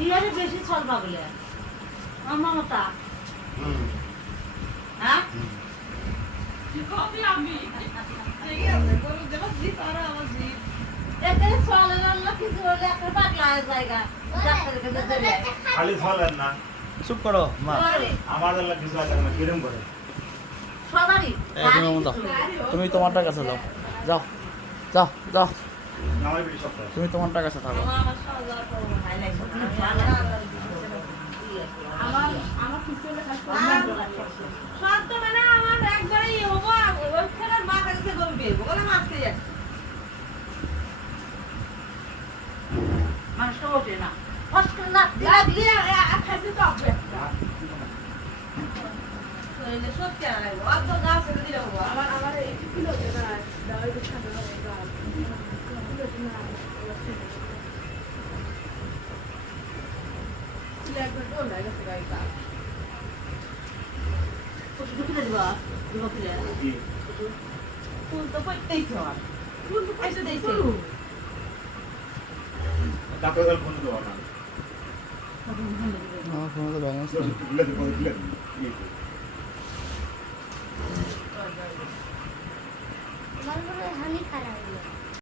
ইয়ারে বেশি ছল পাগলে আমার মতা হ্যাঁ কি কবি আমি ঠিক আছে বলো যেটা জি তারা আমার জি এতে ছলের আল্লাহ কিছু হলে একটা পাগলা জায়গা ডাক্তারের কাছে যাবে খালি ছলেন না চুপ করো মা আমার আল্লাহ কিছু আছে না কিরম করে সবারই তুমি তোমারটার কাছে যাও যাও যাও যাও আমার বেশি সপ্তাহ তুমি তোমারটার কাছে থাকো আমার পিছনে শর্ত মানে আমার একবারই হবো ওইখানে মাথা কাছে করবে ওখানে মারতে মানুষটা ওঠে না কষ্ট লাগলে খাইতে তো হবে সত্যি আর অত গাছ দিলে হবো আমার এই কিলো দাওয়াই খাবে ফুল তো পড়তেইছে ফুল তো পয়সা দিয়েছে ডাক্তার ফোন দেওয়া না আমার ফোনে তো ব্যালেন্স নেই দিলে দিলে আমার মনে হয় হানি খারাপ